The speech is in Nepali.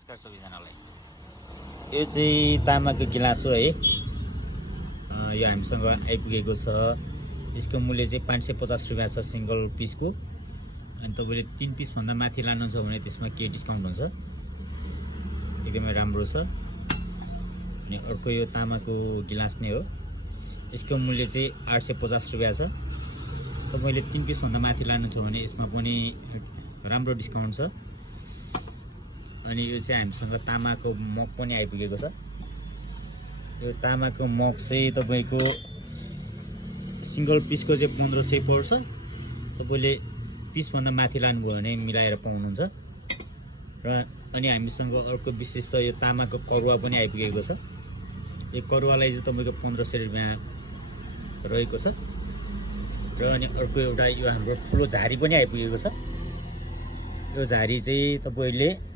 नमस्कार सबैजनालाई। यो चाहिँ तामाको गिलास हो है। यो हामीसँग आइपुगेको छ। यसको मूल्य चाहिँ 550 रुपियाँ छ सिंगल पिसको। अनि तपाईले 3 पिस भन्दा माथि लानुहुन्छ भने त्यसमा के डिस्काउन्ट हुन्छ। एकदमै राम्रो छ। अनि अर्को यो तामाको गिलास नै हो। यसको मूल्य चाहिँ 850 रुपियाँ छ। तपाईले 3 पिस भन्दा माथि लानुहुन्छ भने यसमा पनि राम्रो डिस्काउन्ट छ। अनि यो चाहिँ हामीसँग तामाको मग पनि आइपुगेको छ। यो तामाको मग चाहिँ तपाईको सिंगल पिसको चाहिँ 1500 पर्छ। तपाईले पिस भन्दा माथि लानुभयो भने मिलाएर पाउनुहुन्छ। र अनि हामीसँग अर्को विशेषता यो तामाको करुवा पनि आइपुगेको छ। यो करुवालाई चाहिँ तपाईको 1500 रुपियाँ रहेको छ। र अनि अर्को एउटा यो हाम्रो ठुलो झारी पनि आइपुगेको छ। यो झारी चाहिँ तपाईले